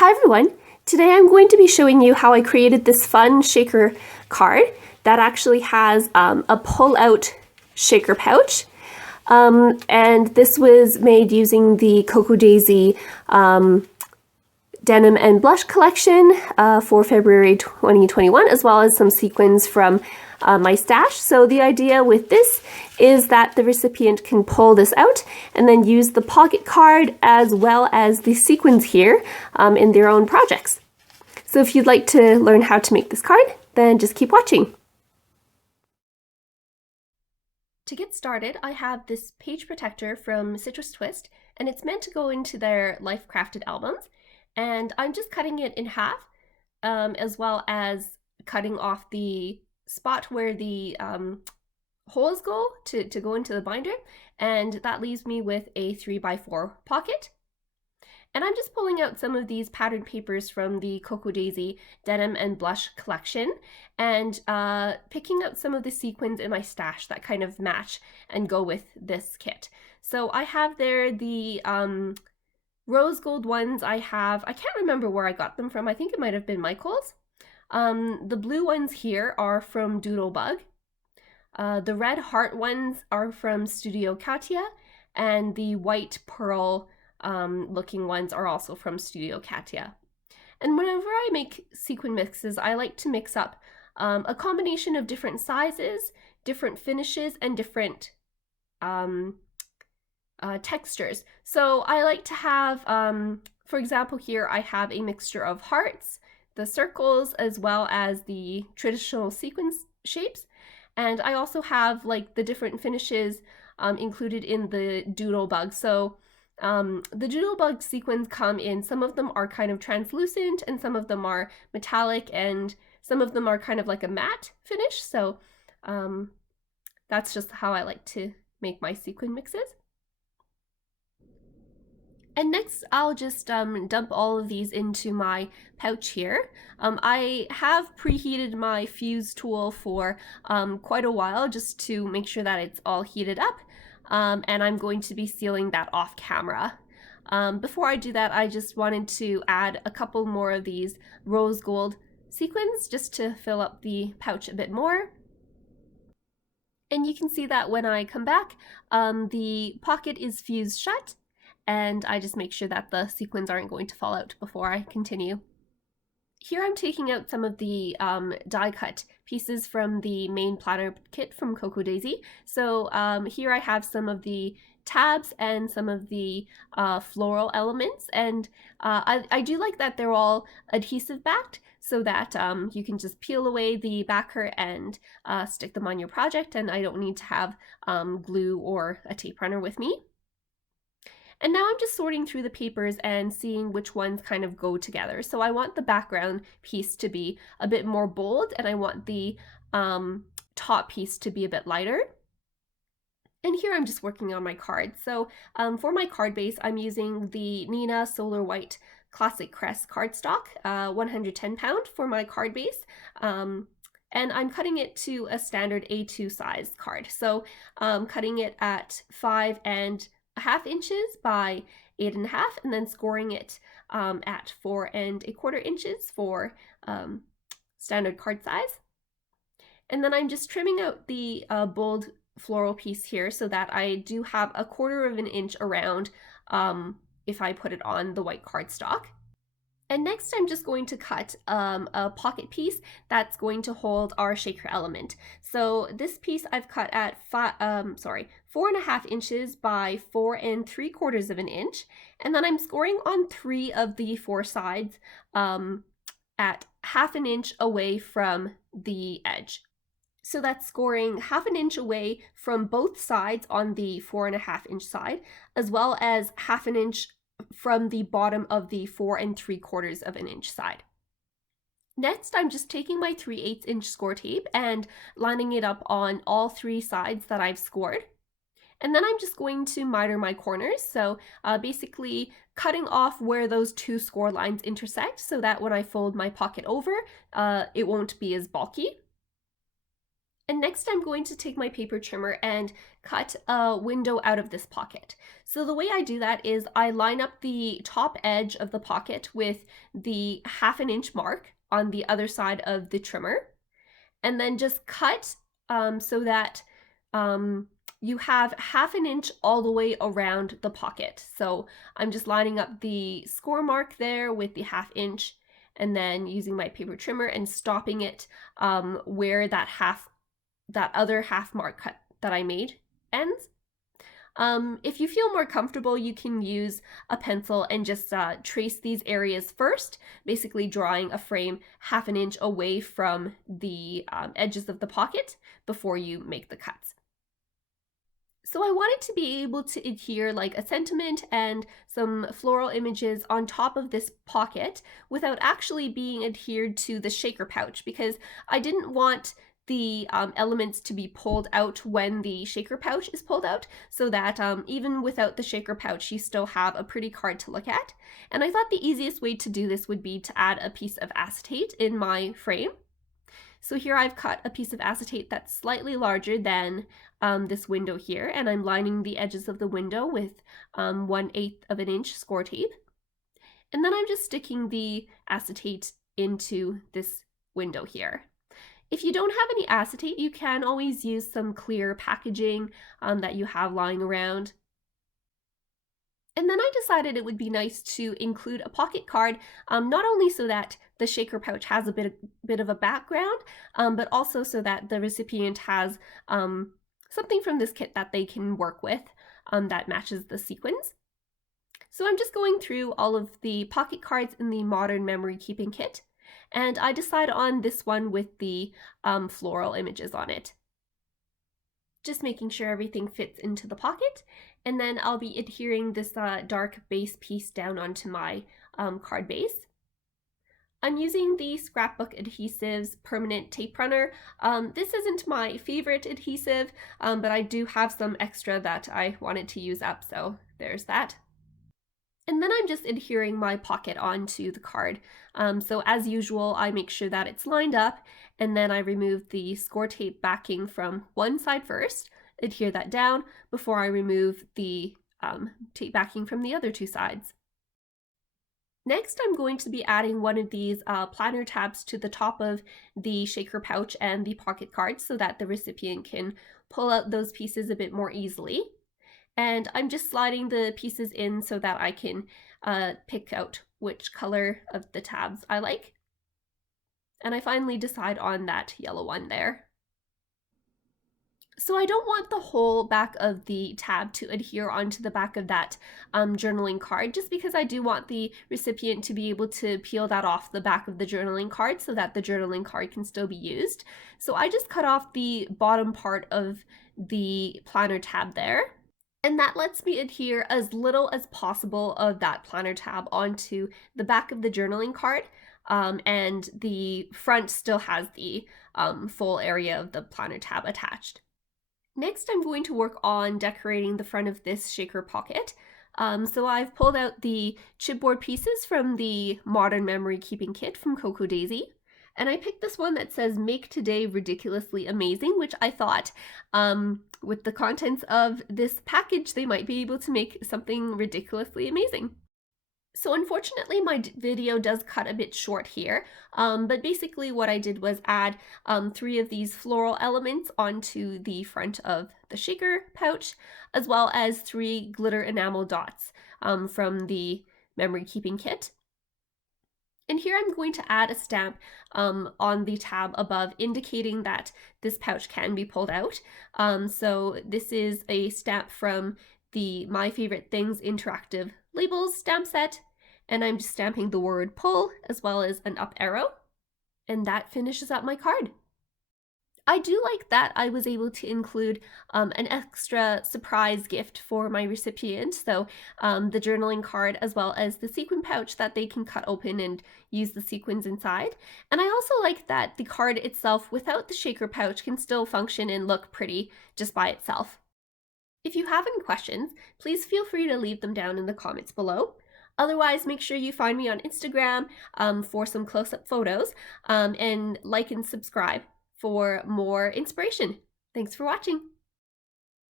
Hi everyone! Today I'm going to be showing you how I created this fun shaker card that actually has a pull-out shaker pouch. And this was made using the Cocoa Daisy denim and blush collection for February 2021, as well as some sequins from my stash. So the idea with this is that the recipient can pull this out and then use the pocket card as well as the sequins here in their own projects. So if you'd like to learn how to make this card, then just keep watching. To get started, I have this page protector from Citrus Twist, and it's meant to go into their Life Crafted albums. And I'm just cutting it in half, as well as cutting off the spot where the holes go to go into the binder, and that leaves me with a 3x4 pocket. And I'm just pulling out some of these patterned papers from the Cocoa Daisy denim and blush collection, and picking out some of the sequins in my stash that kind of match and go with this kit. So I have there the rose gold ones. I can't remember where I got them from. I think it might have been Michael's. The blue ones here are from Doodlebug. The red heart ones are from Studio Katia, and the white pearl looking ones are also from Studio Katia. And whenever I make sequin mixes, I like to mix up a combination of different sizes, different finishes, and different textures. So I like to have, for example, here I have a mixture of hearts, the circles, as well as the traditional sequins shapes. And I also have like the different finishes included in the Doodlebug. So the Doodlebug sequins come in, some of them are kind of translucent and some of them are metallic and some of them are kind of like a matte finish. So that's just how I like to make my sequin mixes. And next I'll just dump all of these into my pouch here. I have preheated my fuse tool for quite a while just to make sure that it's all heated up, and I'm going to be sealing that off camera. Before I do that, I just wanted to add a couple more of these rose gold sequins just to fill up the pouch a bit more. And you can see that when I come back, the pocket is fused shut, and I just make sure that the sequins aren't going to fall out before I continue. Here I'm taking out some of the die cut pieces from the main planner kit from Cocoa Daisy. So here I have some of the tabs and some of the floral elements, and I do like that they're all adhesive backed so that you can just peel away the backer and stick them on your project, and I don't need to have glue or a tape runner with me. And now I'm just sorting through the papers and seeing which ones kind of go together. So I want the background piece to be a bit more bold, and I want the top piece to be a bit lighter. And here I'm just working on my card. So for my card base, I'm using the Nina Solar White Classic Crest cardstock, 110 pound for my card base. And I'm cutting it to a standard A2 size card. So cutting it at 5.5 inches by 8.5, and then scoring it at 4.25 inches for standard card size. And then I'm just trimming out the bold floral piece here so that I do have 1/4 inch around if I put it on the white cardstock. And next I'm just going to cut a pocket piece that's going to hold our shaker element. So this piece I've cut at 4.5 inches by 4.75 inches, and then I'm scoring on 3 of the 4 sides at 1/2 inch away from the edge. So that's scoring 1/2 inch away from both sides on the 4.5 inch side, as well as 1/2 inch from the bottom of the 4.75 inch side. Next, I'm just taking my 3/8 inch score tape and lining it up on all 3 sides that I've scored. And then I'm just going to miter my corners. So basically cutting off where those 2 score lines intersect so that when I fold my pocket over, it won't be as bulky. And next I'm going to take my paper trimmer and cut a window out of this pocket. So the way I do that is I line up the top edge of the pocket with the 1/2 inch mark on the other side of the trimmer, and then just cut so that you have 1/2 inch all the way around the pocket. So I'm just lining up the score mark there with the 1/2 inch, and then using my paper trimmer and stopping it where that other half mark cut that I made ends. If you feel more comfortable, you can use a pencil and just trace these areas first, basically drawing a frame 1/2 inch away from the edges of the pocket before you make the cuts. So I wanted to be able to adhere like a sentiment and some floral images on top of this pocket without actually being adhered to the shaker pouch, because I didn't want the elements to be pulled out when the shaker pouch is pulled out, so that even without the shaker pouch you still have a pretty card to look at. And I thought the easiest way to do this would be to add a piece of acetate in my frame. So here I've cut a piece of acetate that's slightly larger than this window here, and I'm lining the edges of the window with 1/8 of an inch score tape. And then I'm just sticking the acetate into this window here. If you don't have any acetate, you can always use some clear packaging that you have lying around. And then I decided it would be nice to include a pocket card, not only so that the shaker pouch has a bit of a background, but also so that the recipient has something from this kit that they can work with that matches the sequins. So I'm just going through all of the pocket cards in the Modern Memory Keeping Kit, and I decide on this one with the floral images on it. Just making sure everything fits into the pocket, and then I'll be adhering this dark base piece down onto my card base. I'm using the Scrapbook Adhesives Permanent Tape Runner. This isn't my favorite adhesive, but I do have some extra that I wanted to use up, so there's that. And then I'm just adhering my pocket onto the card. So as usual, I make sure that it's lined up, and then I remove the score tape backing from one side first, adhere that down before I remove the tape backing from the other two sides. Next, I'm going to be adding one of these planner tabs to the top of the shaker pouch and the pocket card so that the recipient can pull out those pieces a bit more easily. And I'm just sliding the pieces in so that I can pick out which color of the tabs I like. And I finally decide on that yellow one there. So I don't want the whole back of the tab to adhere onto the back of that journaling card, just because I do want the recipient to be able to peel that off the back of the journaling card so that the journaling card can still be used. So I just cut off the bottom part of the planner tab there. And that lets me adhere as little as possible of that planner tab onto the back of the journaling card, and the front still has the full area of the planner tab attached. Next, I'm going to work on decorating the front of this shaker pocket. So I've pulled out the chipboard pieces from the Modern Memory Keeping Kit from Cocoa Daisy. And I picked this one that says "Make Today Ridiculously Amazing," which I thought with the contents of this package, they might be able to make something ridiculously amazing. So unfortunately, my video does cut a bit short here, but basically what I did was add 3 of these floral elements onto the front of the shaker pouch, as well as 3 glitter enamel dots from the memory keeping kit. And here I'm going to add a stamp on the tab above, indicating that this pouch can be pulled out. So this is a stamp from the My Favorite Things interactive labels stamp set, and I'm just stamping the word pull as well as an up arrow, and that finishes up my card. I do like that I was able to include an extra surprise gift for my recipient, so the journaling card as well as the sequin pouch that they can cut open and use the sequins inside. And I also like that the card itself without the shaker pouch can still function and look pretty just by itself. If you have any questions, please feel free to leave them down in the comments below. Otherwise, make sure you find me on Instagram for some close-up photos, and like and subscribe for more inspiration. Thanks for watching.